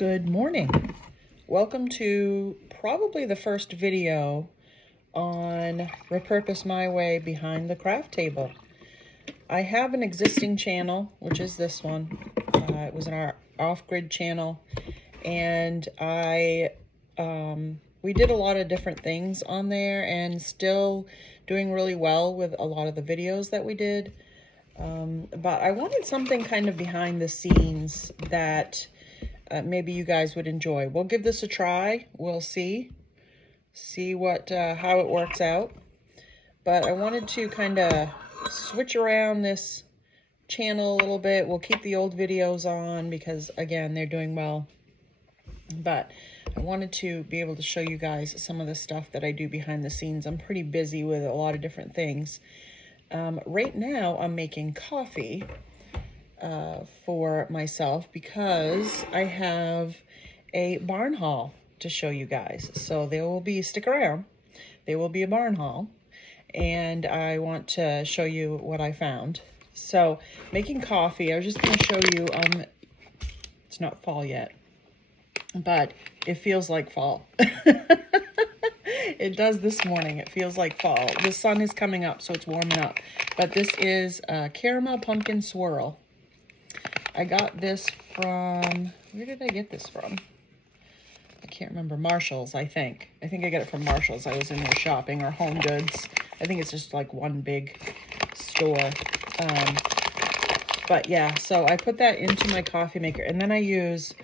Good morning. Welcome to probably the first video on Repurpose My Way behind the craft table. I have an existing channel, which is this one. It was an off-grid channel, and we did a lot of different things on there and still doing really well with a lot of the videos that we did. But I wanted something kind of behind the scenes that maybe you guys would enjoy. We'll give this a try. We'll see what how it works out. But I wanted to kind of switch around this channel a little bit. We'll keep the old videos on because, again, they're doing well. But I wanted to be able to show you guys some of the stuff that I do behind the scenes. I'm pretty busy with a lot of different things. Right now, I'm making coffee for myself because I have a barn haul to show you guys. So there will be, stick around, there will be a barn haul, and I want to show you what I found. So making coffee, I was just going to show you, it's not fall yet, but it feels like fall. It does this morning. It feels like fall. The sun is coming up, so it's warming up. But this is caramel pumpkin swirl. I got this from, where did I get this from? I can't remember. Marshall's, I think. I think I got it from Marshall's. I was in there shopping, or Home Goods. I think it's just like one big store. But yeah, so I put that into my coffee maker, and then I use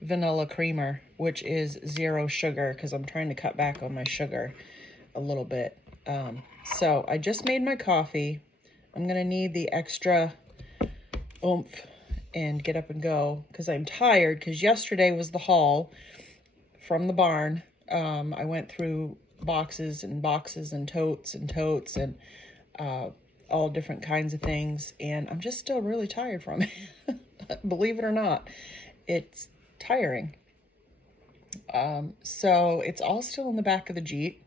vanilla creamer, which is 0 sugar, because I'm trying to cut back on my sugar a little bit. So I just made my coffee. I'm gonna need the extra oomph and get up and go because I'm tired, because yesterday was the haul from the barn. I went through boxes and boxes and totes and all different kinds of things, and I'm just still really tired from it. Believe it or not, it's tiring. So it's all still in the back of the Jeep,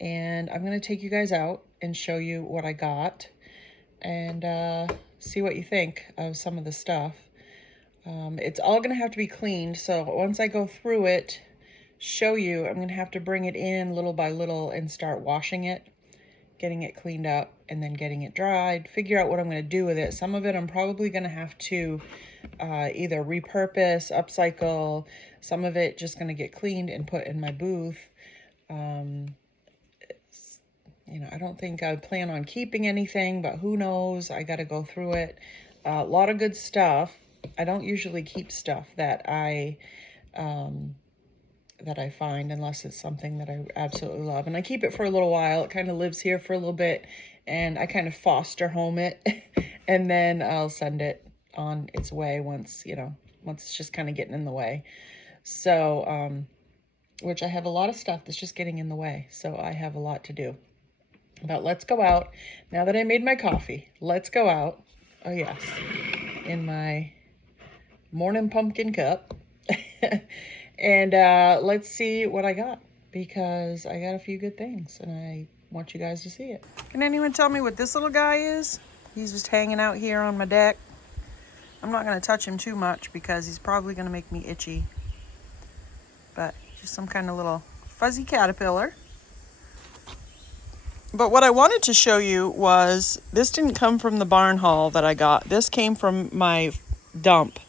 and I'm going to take you guys out and show you what I got and see what you think of some of the stuff. It's all going to have to be cleaned, so once I go through it, show you, I'm going to have to bring it in little by little and start washing it, getting it cleaned up, and then getting it dried, figure out what I'm going to do with it. Some of it I'm probably going to have to either repurpose, upcycle. Some of it just going to get cleaned and put in my booth. You know, I don't think I plan on keeping anything, but who knows? I got to go through it. A lot of good stuff. I don't usually keep stuff that I find unless it's something that I absolutely love. And I keep it for a little while. It kind of lives here for a little bit, and I kind of foster home it, and then I'll send it on its way once it's just kind of getting in the way. So, which I have a lot of stuff that's just getting in the way. So I have a lot to do. But let's go out. Now that I made my coffee, let's go out. Oh yes, in my morning pumpkin cup. And let's see what I got, because I got a few good things and I want you guys to see it. Can anyone tell me what this little guy is? He's just hanging out here on my deck. I'm not going to touch him too much because he's probably going to make me itchy. But just some kind of little fuzzy caterpillar. But what I wanted to show you was, this didn't come from the barn haul that I got. This came from my dump,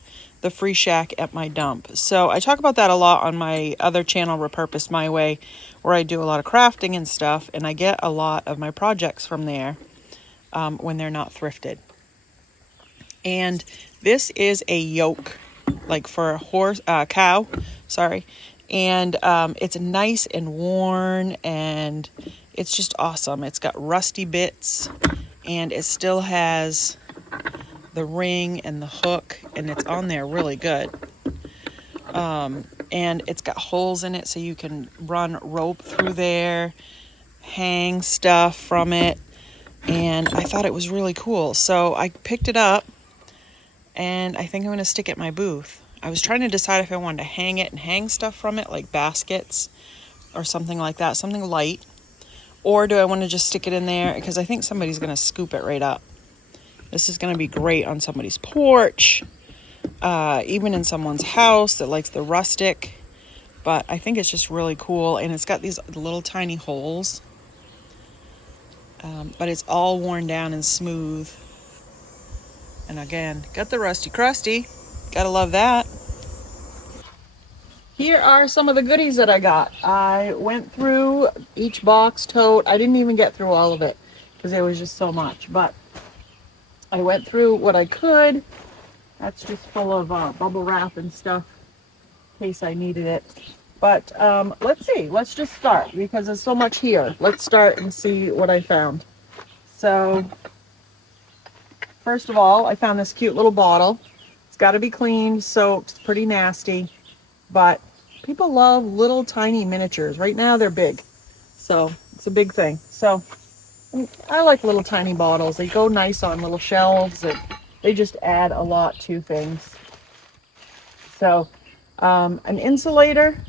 the free shack at my dump. So I talk about that a lot on my other channel, Repurpose My Way, where I do a lot of crafting and stuff, and I get a lot of my projects from there when they're not thrifted. And this is a yoke, like for a cow, sorry. And it's nice and worn, and it's just awesome. It's got rusty bits, and it still has the ring and the hook, and it's on there really good. And it's got holes in it so you can run rope through there, hang stuff from it, and I thought it was really cool. So I picked it up, and I think I'm going to stick it in my booth. I was trying to decide if I wanted to hang it and hang stuff from it, like baskets or something like that, something light, or do I want to just stick it in there, because I think somebody's going to scoop it right up. This is going to be great on somebody's porch, even in someone's house that likes the rustic. But I think it's just really cool, and it's got these little tiny holes. But it's all worn down and smooth. And again, got the rusty crusty. Gotta love that. Here are some of the goodies that I got. I went through each box, tote. I didn't even get through all of it because there was just so much. But I went through what I could. That's just full of bubble wrap and stuff in case I needed it. But let's see. Let's just start because there's so much here. Let's start and see what I found. So first of all, I found this cute little bottle. It's got to be cleaned, soaked. It's pretty nasty. But people love little tiny miniatures. Right now they're big. So it's a big thing. So I like little tiny bottles. They go nice on little shelves and they just add a lot to things. So an insulator,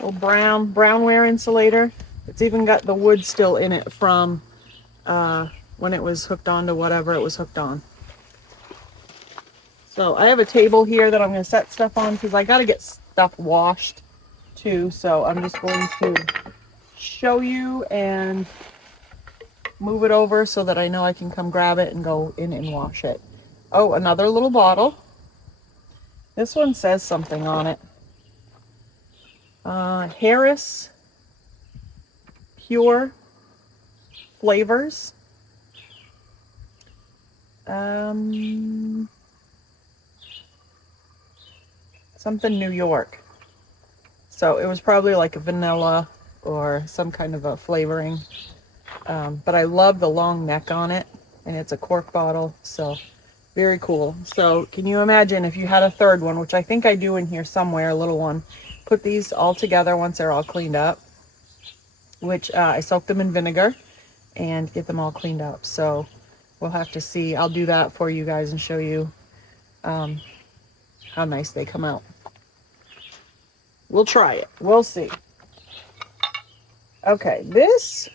a little brownware insulator. It's even got the wood still in it from when it was hooked on to whatever it was hooked on. So I have a table here that I'm going to set stuff on because I got to get stuff washed too. So I'm just going to show you and move it over so that I know I can come grab it and go in and wash it. Oh, another little bottle. This one says something on it. Harris Pure Flavors. Something New York. So it was probably like a vanilla or some kind of a flavoring. But I love the long neck on it, and it's a cork bottle, so very cool. So can you imagine if you had a third one, which I think I do in here somewhere, a little one, put these all together once they're all cleaned up, which I soak them in vinegar and get them all cleaned up. So we'll have to see. I'll do that for you guys and show you how nice they come out. We'll try it. We'll see. Okay, this,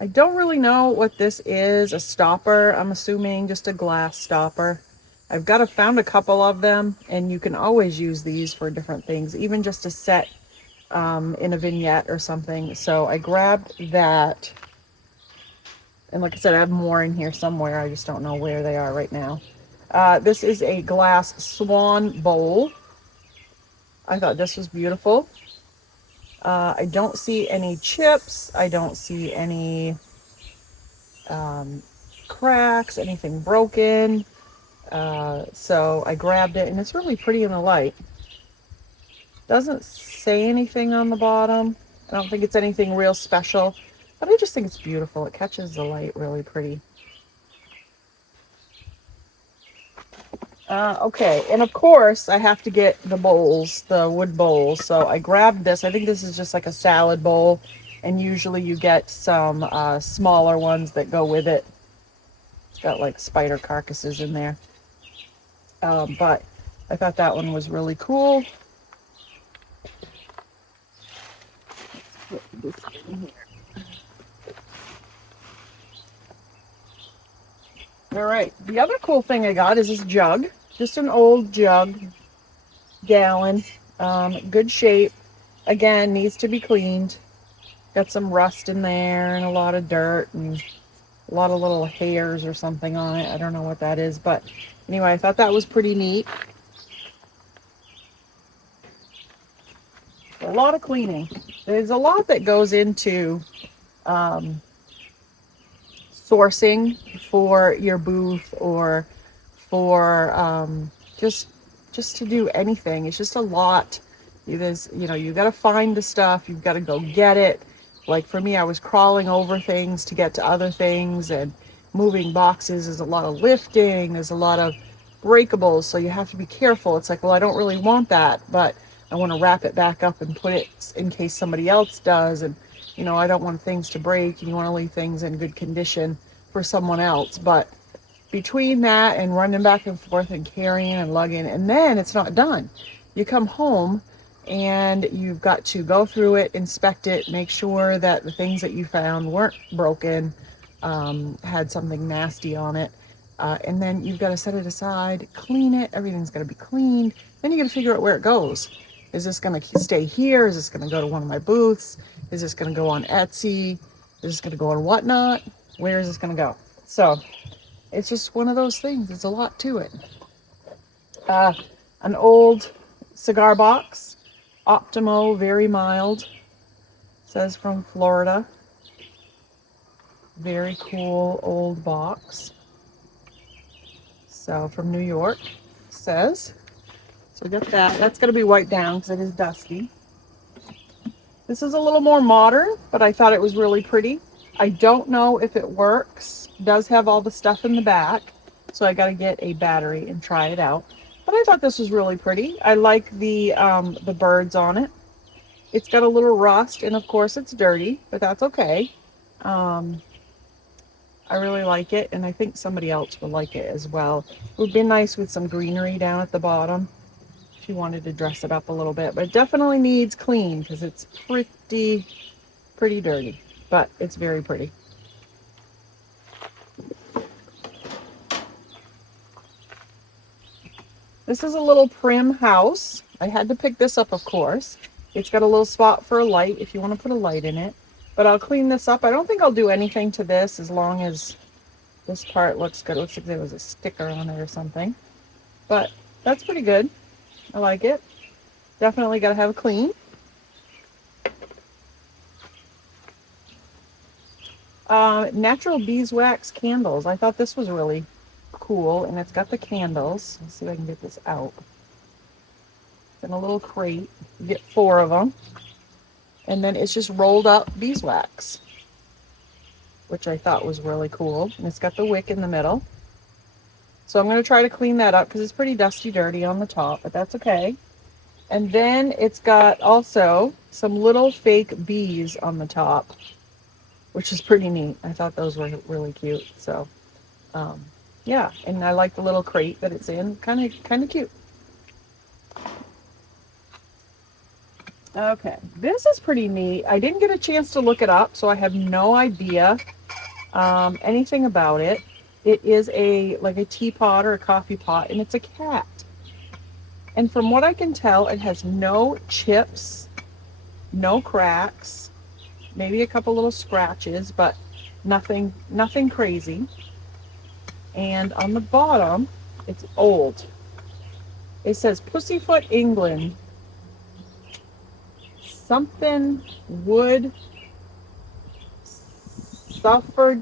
I don't really know what this is. A stopper, I'm assuming just a glass stopper. I've found a couple of them, and you can always use these for different things, even just to set in a vignette or something. So I grabbed that. And like I said, I have more in here somewhere. I just don't know where they are right now. This is a glass swan bowl. I thought this was beautiful. I don't see any chips. I don't see any cracks, anything broken. So I grabbed it, and it's really pretty in the light. Doesn't say anything on the bottom. I don't think it's anything real special, but I just think it's beautiful. It catches the light really pretty. Okay, and of course I have to get the bowls, the wood bowls. So I grabbed this. I think this is just like a salad bowl, and usually you get some smaller ones that go with it. It's got like spider carcasses in there. But I thought that one was really cool. Let's put this in here. All right, the other cool thing I got is this jug. Just an old jug, gallon, good shape. Again, needs to be cleaned. Got some rust in there and a lot of dirt and a lot of little hairs or something on it. I don't know what that is, but anyway, I thought that was pretty neat. A lot of cleaning. There's a lot that goes into sourcing for your booth or for just to do anything. It's just a lot. You got to find the stuff. You've got to go get it. Like for me, I was crawling over things to get to other things, and moving boxes is a lot of lifting. There's a lot of breakables, so you have to be careful. It's like, well, I don't really want that, but I want to wrap it back up and put it in case somebody else does. And I don't want things to break, and you want to leave things in good condition for someone else. But between that and running back and forth and carrying and lugging, and then it's not done. You come home and you've got to go through it, inspect it, make sure that the things that you found weren't broken, had something nasty on it. And then you've got to set it aside, clean it. Everything's got to be cleaned. Then you got to figure out where it goes. Is this going to stay here? Is this going to go to one of my booths? Is this going to go on Etsy? Is this going to go on Whatnot? Where is this going to go? So it's just one of those things. There's a lot to it. An old cigar box, Optimo, very mild. Says from Florida. Very cool old box. So from New York, says. So we got that. That's going to be wiped down because it is dusty. This is a little more modern, but I thought it was really pretty. I don't know if it works. It does have all the stuff in the back, so I got to get a battery and try it out. But I thought this was really pretty. I like the birds on it. It's got a little rust, and of course it's dirty, but that's okay. I really like it, and I think somebody else would like it as well. It would be nice with some greenery down at the bottom if you wanted to dress it up a little bit. But it definitely needs clean because it's pretty dirty, but it's very pretty. This is a little prim house. I had to pick this up, of course. It's got a little spot for a light if you want to put a light in it. But I'll clean this up. I don't think I'll do anything to this as long as this part looks good. It looks like there was a sticker on it or something. But that's pretty good. I like it. Definitely got to have a clean. Natural beeswax candles. I thought this was really cool. And it's got the candles. Let's see if I can get this out. It's in a little crate. You get 4 of them. And then it's just rolled up beeswax, which I thought was really cool. And it's got the wick in the middle. So I'm going to try to clean that up because it's pretty dusty, dirty on the top, but that's okay. And then it's got also some little fake bees on the top, which is pretty neat. I thought those were really cute. So, yeah. And I like the little crate that it's in. Kind of cute. Okay, this is pretty neat. I didn't get a chance to look it up, so I have no idea anything about it. It is like a teapot or a coffee pot, and it's a cat. And from what I can tell, it has no chips, no cracks, maybe a couple little scratches, but nothing crazy. And on the bottom, it's old. It says Pussyfoot, England. Something wood, Suffolkshire,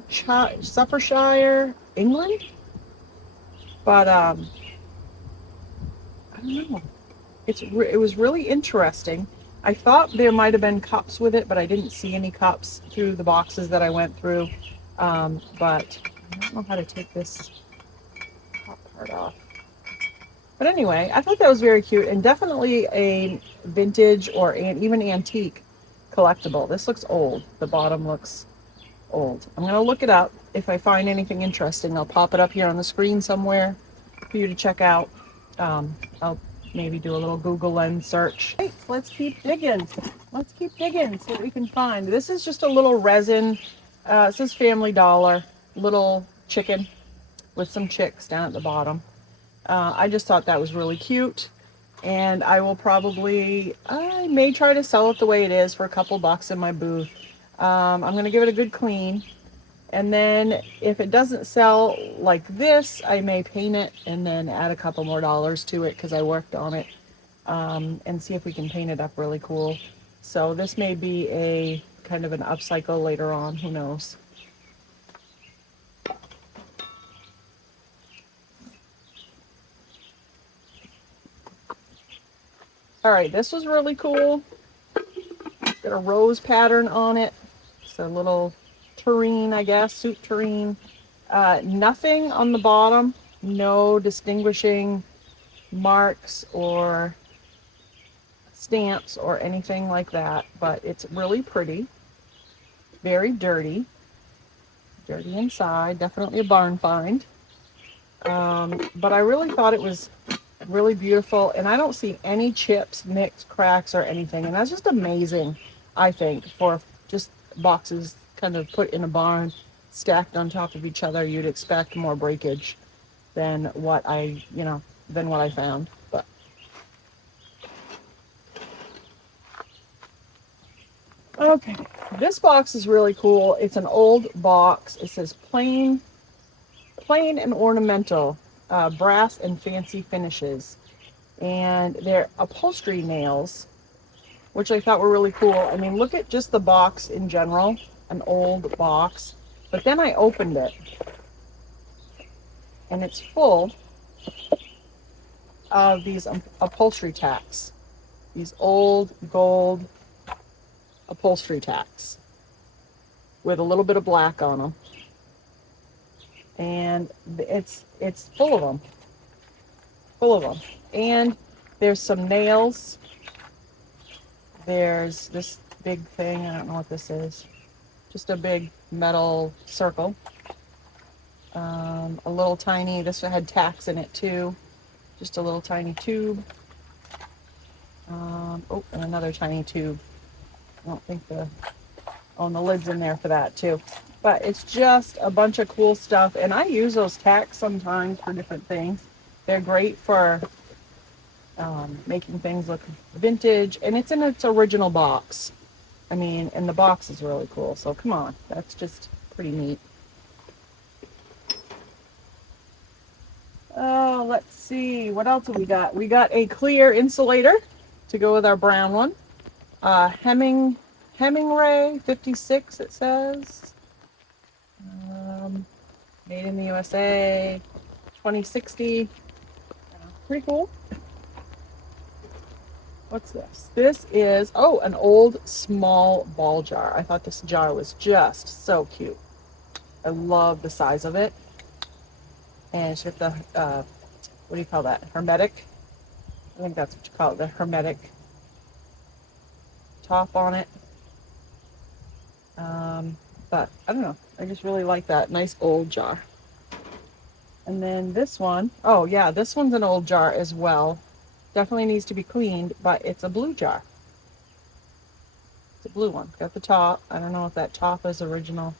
England. But I don't know. It was really interesting. I thought there might have been cups with it, but I didn't see any cups through the boxes that I went through. But I don't know how to take this top part off. But anyway, I thought that was very cute and definitely a vintage or even antique collectible. This looks old. The bottom looks old. I'm going to look it up. If I find anything interesting, I'll pop it up here on the screen somewhere for you to check out. I'll maybe do a little Google Lens search. Hey, let's keep digging. Let's keep digging, see what we can find. This is just a little resin. It says Family Dollar. Little chicken with some chicks down at the bottom. I just thought that was really cute, and I may try to sell it the way it is for a couple bucks in my booth. I'm going to give it a good clean, and then if it doesn't sell like this, I may paint it and then add a couple more dollars to it because I worked on it, and see if we can paint it up really cool. So this may be a kind of an upcycle later on, who knows. All right, this was really cool. It's got a rose pattern on it. It's a little tureen, I guess, suit tureen. Nothing on the bottom, no distinguishing marks or stamps or anything like that, but it's really pretty. Very dirty. Dirty inside, definitely a barn find. But I really thought it was really beautiful, and I don't see any chips, nicks, cracks, or anything, and that's just amazing, I think, for just boxes kind of put in a barn, stacked on top of each other. You'd expect more breakage, than what I, than what I found. But okay, this box is really cool. It's an old box. It says plain and ornamental, brass and fancy finishes. And they're upholstery nails, which I thought were really cool. I mean, look at just the box in general, an old box. But then I opened it, and it's full of these upholstery tacks, these old gold upholstery tacks with a little bit of black on them. And it's full of them. Full of them. And there's some nails. There's this big thing. I don't know what this is. Just a big metal circle. A little tiny, this had tacks in it too. Just a little tiny tube. Oh, and another tiny tube. I don't think the lid's in there for that too. But it's just a bunch of cool stuff. And I use those tacks sometimes for different things. They're great for making things look vintage. And it's in its original box. I mean, and the box is really cool. So come on, that's just pretty neat. Oh, let's see. What else have we got? We got a clear insulator to go with our brown one. Hemingway 56, it says. Made in the USA, 2060. Pretty cool. What's this? This is, an old small ball jar. I thought this jar was just so cute. I love the size of it. And it's got the, what do you call that? Hermetic? I think that's what you call it, the hermetic top on it. But I don't know. I just really like that nice old jar. And then this one, oh yeah, this one's an old jar as well. Definitely needs to be cleaned, but it's a blue jar. It's a blue one. Got the top. I don't know if that top is original.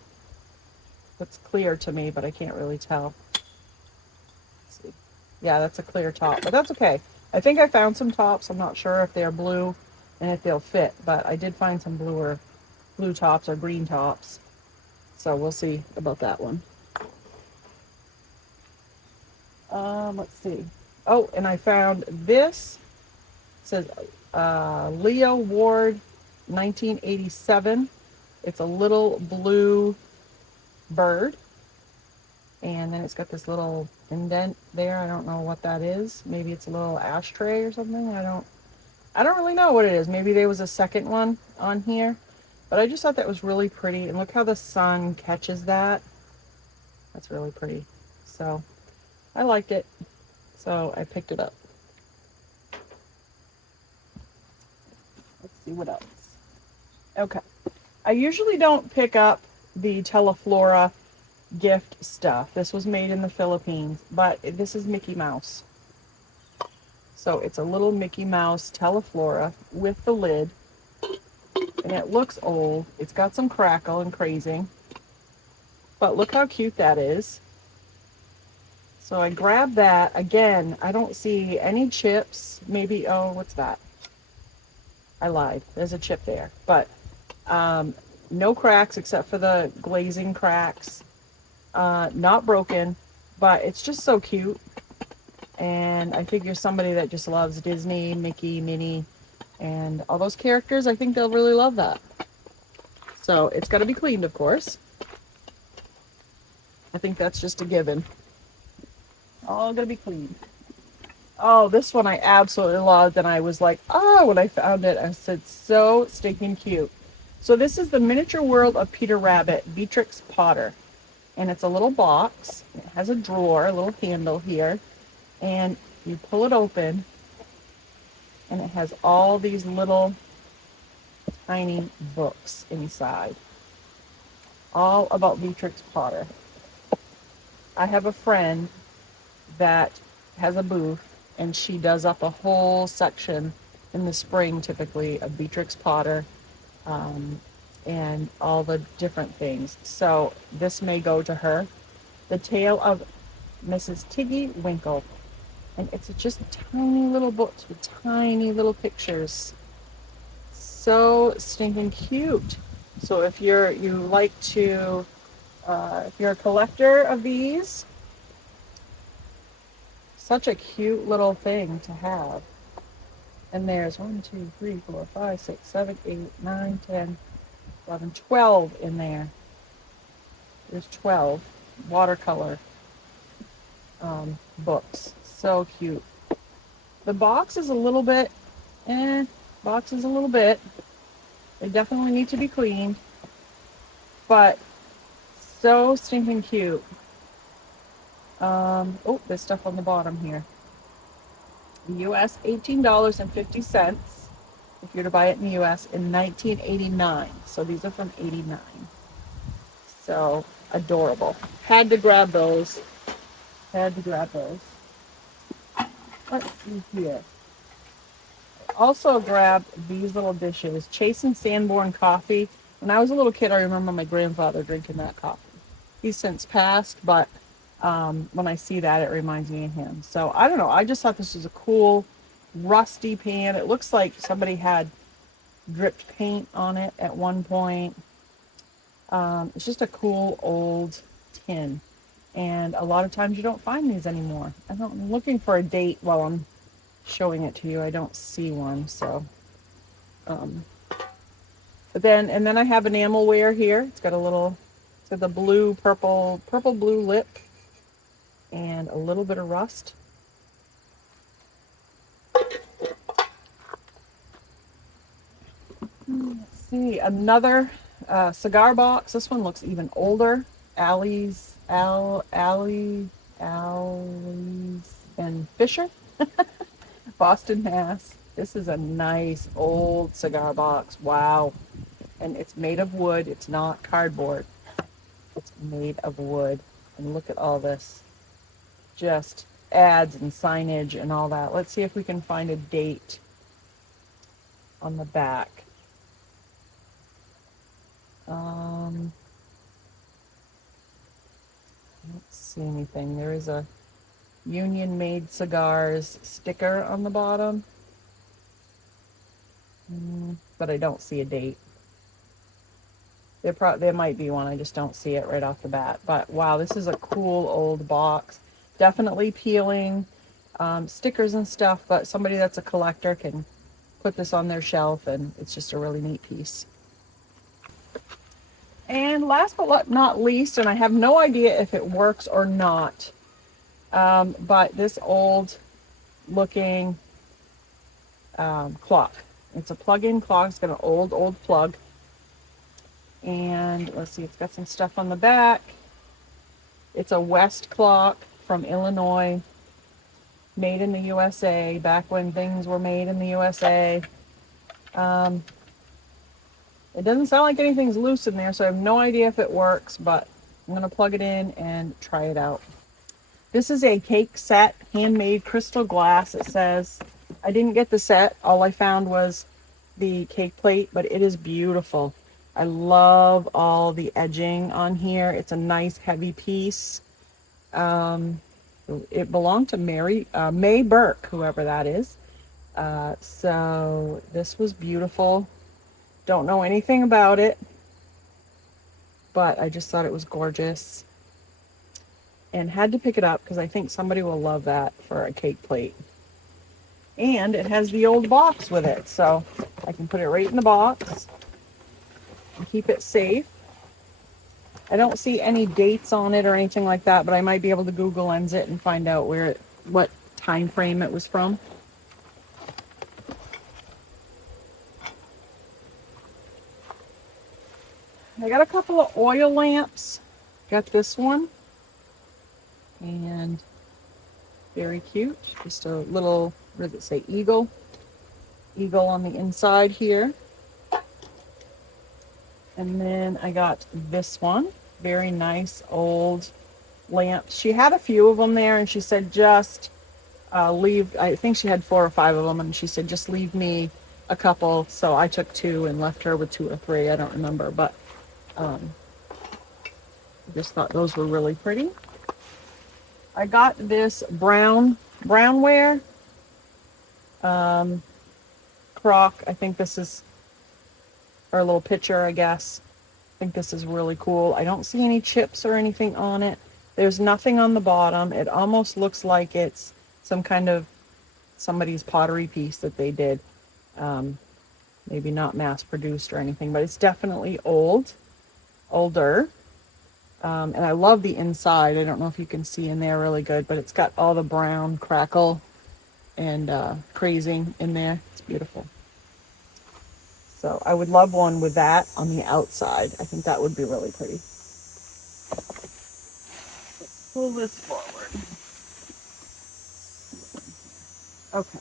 It's clear to me, but I can't really tell. Let's see. Yeah, that's a clear top, but that's okay. I think I found some tops. I'm not sure if they're blue and if they'll fit, but I did find some blue tops or green tops. So we'll see about that one. Let's see. Oh, and I found this. It says Leo Ward 1987. It's a little blue bird. And then it's got this little indent there. I don't know what that is. Maybe it's a little ashtray or something. I don't really know what it is. Maybe there was a second one on here. But I just thought that was really pretty. And look how the sun catches that. That's really pretty. So I liked it. So I picked it up. Let's see what else. Okay. I usually don't pick up the Teleflora gift stuff. This was made in the Philippines, but this is Mickey Mouse. So it's a little Mickey Mouse Teleflora with the lid. And it looks old. It's got some crackle and crazing. But look how cute that is. So I grabbed that. Again, I don't see any chips. Maybe, what's that? I lied. There's a chip there. But no cracks except for the glazing cracks. Not broken, but it's just so cute. And I figure somebody that just loves Disney, Mickey, Minnie, and all those characters, I think they'll really love that. So it's got to be cleaned, of course. I think that's just a given. All got to be cleaned. Oh, this one I absolutely loved, and I was like, when I found it, I said, so stinking cute. So this is the Miniature World of Peter Rabbit, Beatrix Potter. And it's a little box. It has a drawer, a little handle here. And you pull it open, and it has all these little tiny books inside. All about Beatrix Potter. I have a friend that has a booth, and she does up a whole section in the spring, typically, of Beatrix Potter, and all the different things. So this may go to her. The Tale of Mrs. Tiggy Winkle. And it's just tiny little books with tiny little pictures. So stinking cute. So if you like to, if you're a collector of these, such a cute little thing to have. And there's 1, 2, 3, 4, 5, 6, 7, 8, 9, 10, 11, 12 in there. There's 12 watercolor books. So cute. The box is a little bit, box is a little bit. They definitely need to be cleaned. But so stinking cute. Oh, there's stuff on the bottom here. US $18.50 if you're to buy it in the US in 1989. So these are from 89. So adorable. Had to grab those. Had to grab those. Let's see here. Also grabbed these little dishes. Chase and Sanborn coffee. When I was a little kid, I remember my grandfather drinking that coffee. He's since passed, but when I see that, it reminds me of him. So I don't know. I just thought this was a cool rusty pan. It looks like somebody had dripped paint on it at one point. It's just a cool old tin. And a lot of times you don't find these anymore. I'm looking for a date while I'm showing it to you. I don't see one. So, but then I have enamelware here. It's got a little, it's got the blue, purple blue lip and a little bit of rust. Let's see, another cigar box. This one looks even older. Allie's and Fisher, Boston, Mass. This is a nice old cigar box. Wow. And it's made of wood. It's not cardboard. It's made of wood. And look at all this. Just ads and signage and all that. Let's see if we can find a date on the back. I don't see anything. There is a Union Made Cigars sticker on the bottom, but I don't see a date. There might be one. I just don't see it right off the bat. But wow, this is a cool old box. Definitely peeling, stickers and stuff, but somebody that's a collector can put this on their shelf, and it's just a really neat piece. And last but not least, and I have no idea if it works or not, but this old looking clock. It's a plug-in clock. It's got an old plug. And let's see, it's got some stuff on the back. It's a West clock from Illinois, made in the USA, back when things were made in the USA. It doesn't sound like anything's loose in there, so I have no idea if it works, but I'm going to plug it in and try it out. This is a cake set, handmade crystal glass, it says. I didn't get the set. All I found was the cake plate, but it is beautiful. I love all the edging on here. It's a nice heavy piece. It belonged to May Burke, whoever that is. So this was beautiful. Don't know anything about it, but I just thought it was gorgeous and had to pick it up because I think somebody will love that for a cake plate. And it has the old box with it, so I can put it right in the box and keep it safe. I don't see any dates on it or anything like that, but I might be able to Google Lens it and find out what time frame it was from. I got a couple of oil lamps. Got this one. And very cute. Just a little, what does it say, eagle? Eagle on the inside here. And then I got this one. Very nice old lamp. She had a few of them there, and she said just leave. I think she had 4 or 5 of them, and she said just leave me a couple. So I took 2 and left her with 2 or 3. I don't remember, but I just thought those were really pretty. I got this brownware crock. I think this is, or a little pitcher, I guess. I think this is really cool. I don't see any chips or anything on it. There's nothing on the bottom. It almost looks like it's some kind of somebody's pottery piece that they did. Maybe not mass produced or anything, but it's definitely older. And I love the inside. I don't know if you can see in there really good, but it's got all the brown crackle and crazing in there. It's beautiful. So I would love one with that on the outside. I think that would be really pretty. Let's pull this forward. Okay.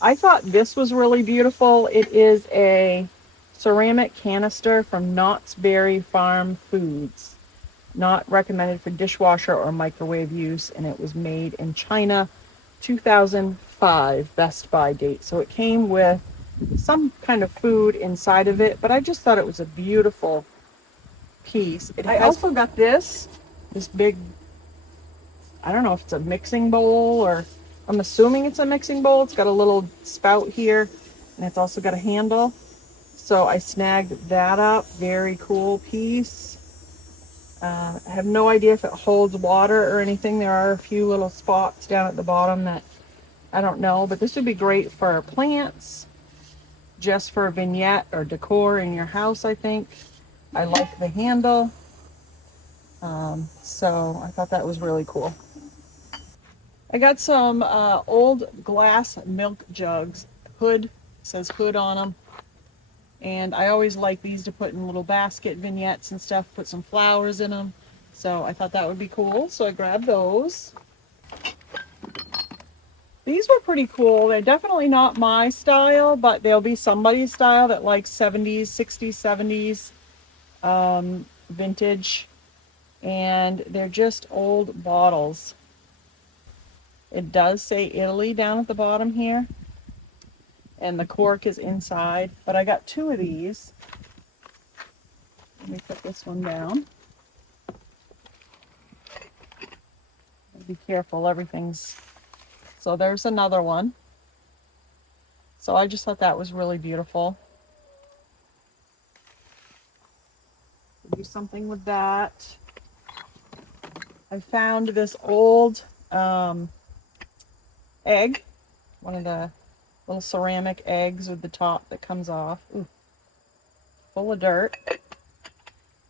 I thought this was really beautiful. It is a ceramic canister from Knott's Berry Farm Foods. Not recommended for dishwasher or microwave use, and it was made in China, 2005 Best Buy date. So it came with some kind of food inside of it, but I just thought it was a beautiful piece. I also got this big, I don't know if it's a mixing bowl, or I'm assuming it's a mixing bowl. It's got a little spout here, and it's also got a handle. So I snagged that up. Very cool piece. I have no idea if it holds water or anything. There are a few little spots down at the bottom that I don't know, but this would be great for plants, just for a vignette or decor in your house, I think. I like the handle. So I thought that was really cool. I got some old glass milk jugs. Hood, says hood on them. And I always like these to put in little basket vignettes and stuff, put some flowers in them. So I thought that would be cool. So I grabbed those. These were pretty cool. They're definitely not my style, but they'll be somebody's style that likes 70s, 60s, 70s vintage. And they're just old bottles. It does say Italy down at the bottom here. And the cork is inside, but I got two of these. Let me put this one down. Be careful, everything's... So there's another one. So I just thought that was really beautiful. Do something with that. I found this old egg, one of the little ceramic eggs with the top that comes off. Ooh, full of dirt.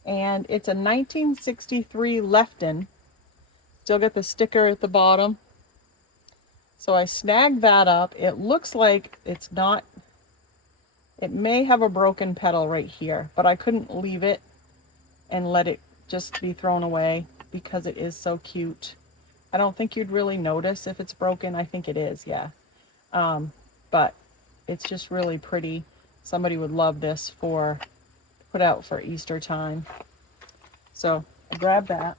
And it's a 1963 Lefton. Still got the sticker at the bottom. So I snagged that up. It looks like it's not, it may have a broken pedal right here, but I couldn't leave it and let it just be thrown away because it is so cute. I don't think you'd really notice if it's broken. I think it is, yeah. But it's just really pretty. Somebody would love this for put out for Easter time. So I grabbed that.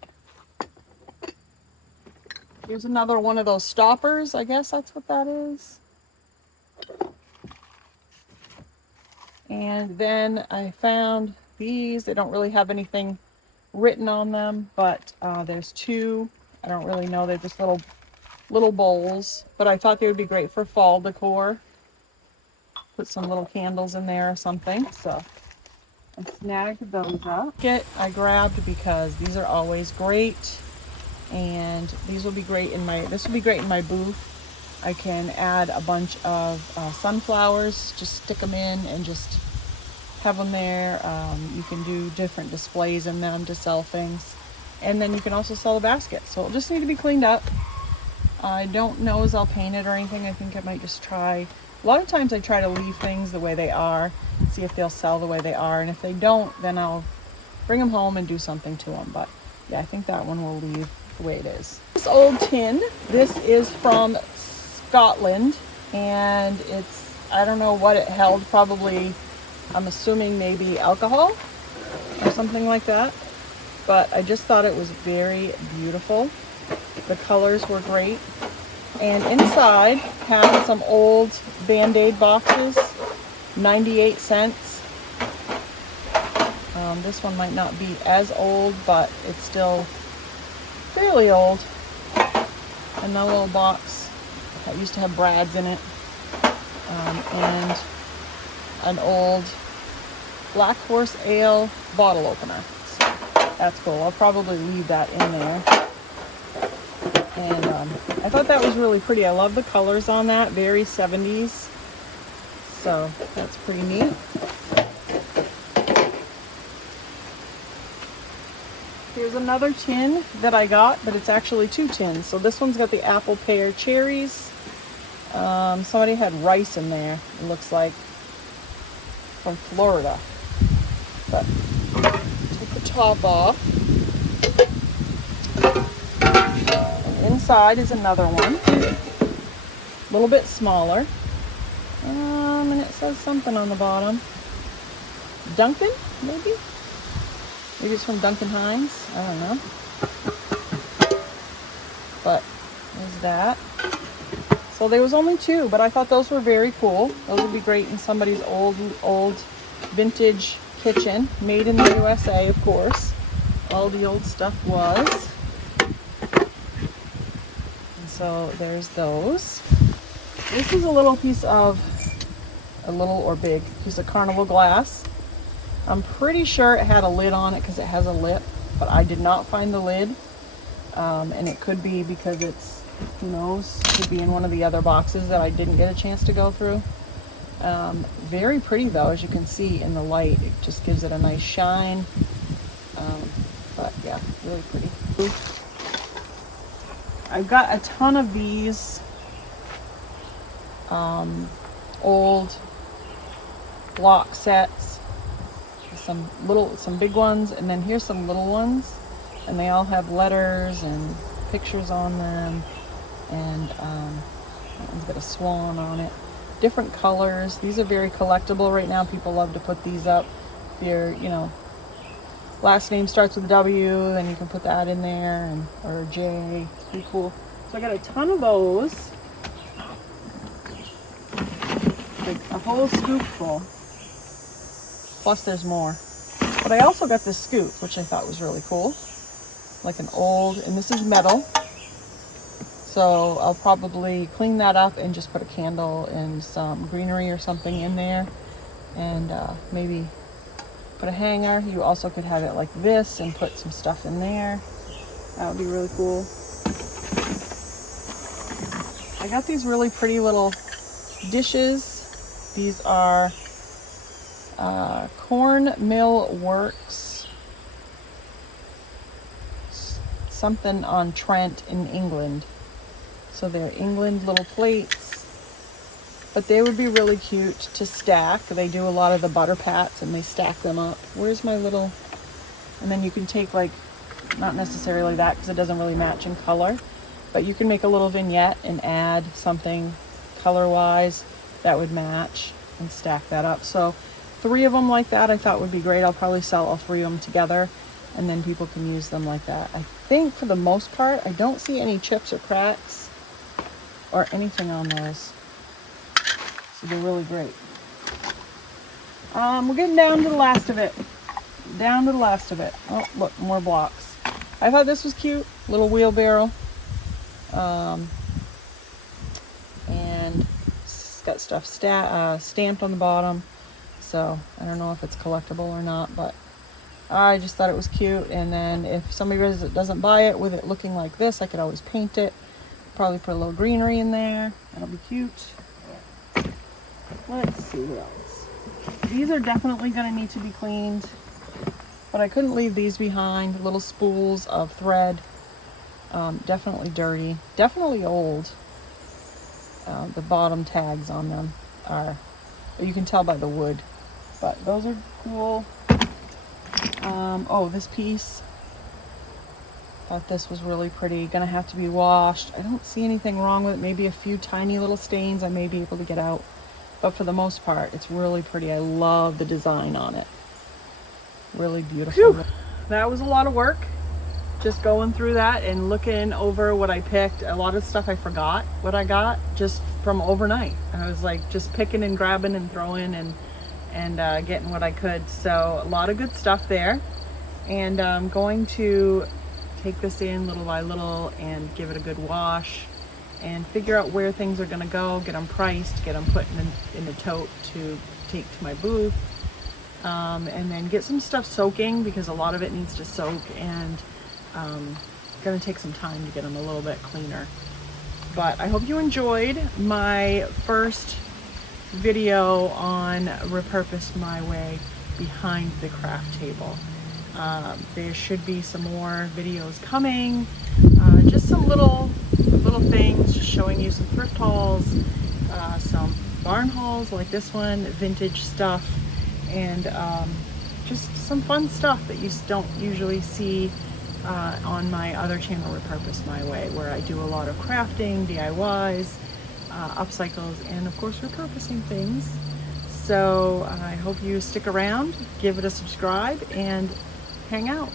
Here's another one of those stoppers. I guess that's what that is. And then I found these. They don't really have anything written on them, but there's two. I don't really know. They're just little bowls, but I thought they would be great for fall decor. Put some little candles in there or something. So I snagged those up. I grabbed because these are always great, and these will be great in my. This will be great in my booth. I can add a bunch of sunflowers. Just stick them in and just have them there. You can do different displays in them to sell things, and then you can also sell a basket. So it'll just need to be cleaned up. I don't know as I'll paint it or anything. I think I might just try. A lot of times I try to leave things the way they are, see if they'll sell the way they are, and if they don't, then I'll bring them home and do something to them. But yeah, I think that one will leave the way it is. This old tin, this is from Scotland, and it's, I don't know what it held, probably, I'm assuming maybe alcohol or something like that. But I just thought it was very beautiful. The colors were great. And inside had some old Band-Aid boxes, 98 cents. This one might not be as old, but it's still fairly old. another little box that used to have brads in it, and an old Black Horse Ale bottle opener. So that's cool. I'll probably leave that in there. And I thought that was really pretty. I love the colors on that, very 70s. So that's pretty neat. Here's another tin that I got, but it's actually 2 tins. So this one's got the apple, pear, cherries. Somebody had rice in there, it looks like, from Florida. But take the top off. And inside is another one, a little bit smaller. And it says something on the bottom. Duncan, maybe? Maybe it's from Duncan Hines. I don't know. But there's that. So there was only 2, but I thought those were very cool. Those would be great in somebody's old vintage kitchen, made in the USA, of course. All the old stuff was. And so there's those. This is a little piece of, a little or big piece of carnival glass. I'm pretty sure it had a lid on it because it has a lip, but I did not find the lid. And it could be because it's, who knows, could be in one of the other boxes that I didn't get a chance to go through. Very pretty though, as you can see in the light. It just gives it a nice shine. But yeah, really pretty. I've got a ton of these old block sets. Some big ones, and then here's some little ones, and they all have letters and pictures on them. And that one's got a swan on it. Different colors. These are very collectible right now. People love to put these up. If your, last name starts with a W, then you can put that in there, or a J. It's pretty cool. So I got a ton of those. Like a whole scoop full. Plus there's more. But I also got this scoop, which I thought was really cool. Like an old, and this is metal. So I'll probably clean that up and just put a candle and some greenery or something in there. And maybe put a hanger. You also could have it like this and put some stuff in there. That would be really cool. I got these really pretty little dishes. These are Corn Mill Works, something on Trent in England. So they're England little plates, but they would be really cute to stack. They do a lot of the butter pats and they stack them up. Where's my little, and then you can take like, not necessarily that because it doesn't really match in color, but you can make a little vignette and add something color wise that would match and stack that up. So 3 of them like that I thought would be great. I'll probably sell all 3 of them together and then people can use them like that. I think for the most part I don't see any chips or cracks or anything on those, so they're really great. We're getting down to the last of it. Oh, look, more blocks. I thought this was cute, little wheelbarrow, and it's got stuff stamped on the bottom. So I don't know if it's collectible or not, but I just thought it was cute. And then if somebody doesn't buy it with it looking like this, I could always paint it. Probably put a little greenery in there. That'll be cute. Let's see what else. These are definitely going to need to be cleaned, but I couldn't leave these behind. Little spools of thread. Definitely dirty. Definitely old. The bottom tags on them are, you can tell by the wood, but those are cool. Oh, this piece. Thought this was really pretty. Gonna have to be washed. I don't see anything wrong with it. Maybe a few tiny little stains I may be able to get out, but for the most part it's really pretty. I love the design on it. Really beautiful. Whew. That was a lot of work, just going through that and looking over what I picked. A lot of stuff I forgot what I got just from overnight. I was like just picking and grabbing and throwing and getting what I could. So a lot of good stuff there, and I'm going to take this in little by little and give it a good wash and figure out where things are gonna go, get them priced, get them put in a tote to take to my booth, and then get some stuff soaking, because a lot of it needs to soak, and gonna take some time to get them a little bit cleaner. But I hope you enjoyed my first video on Repurpose My Way behind the craft table. There should be some more videos coming, just some little things, just showing you some thrift hauls, some barn hauls like this one, vintage stuff, and just some fun stuff that you don't usually see on my other channel, Repurpose My Way, where I do a lot of crafting, DIYs, upcycles, and of course repurposing things. So I hope you stick around, give it a subscribe, and hang out.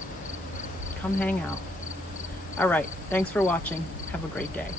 Come hang out. All right, thanks for watching. Have a great day.